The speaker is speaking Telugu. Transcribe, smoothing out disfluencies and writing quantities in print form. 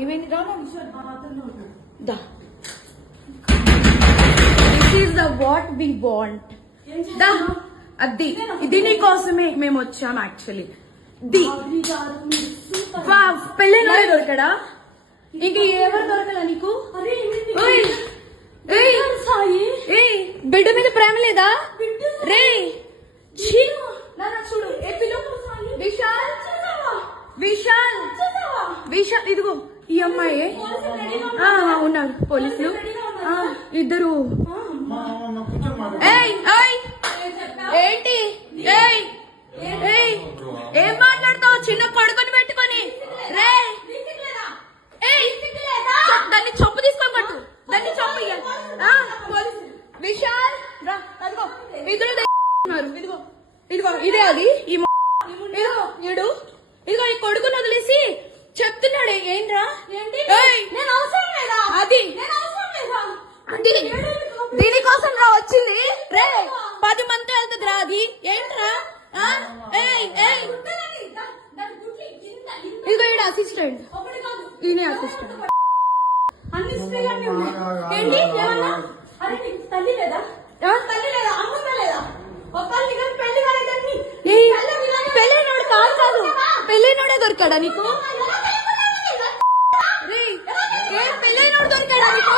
ఏమైంది దా this is the what we want దా అది ఇది నీకోసమే మేము వచ్చాం యాక్చువల్లీ పెళ్ళైన దొరకడా ఇంక ఎవరు దొరకలా నీకు బిడ్డ మీద ప్రేమ లేదా రే చూడు విశాల్ విశాల్ విశాల్ ఇదిగో ఈ అమ్మాయి ఉన్నారు పోలీసులు ఇద్దరు ఏంటి ఏం మాట్లాడతావు చిన్న కొడుకుని పెట్టుకొని రే దాన్ని చొప్పు తీసుకొని పట్టు దాన్ని చొప్పు విశాల్ రా అదిగో ఇద్దరు ఇదిగో ఇదిగో ఇదే అది ఇదిగో ఈడు ఇదిగో ఈ కొడుకుని వదిలేసి చెప్తున్నాడే ఏంట్రా అది దీనికోసం రా వచ్చింది రే 10 మంది వెళ్తుంది రా అది ఏంట్రా ఇదిగో ఈడ అసిస్టెంట్ ఈయన అసిస్టెంట్ ఏంటి తల్లి లేదా పెళ్ళైనోడు కాదు పెళ్ళైనోడే దొరికాడా నీకు పెళ్ళైనోడు దొరికాడా నీకు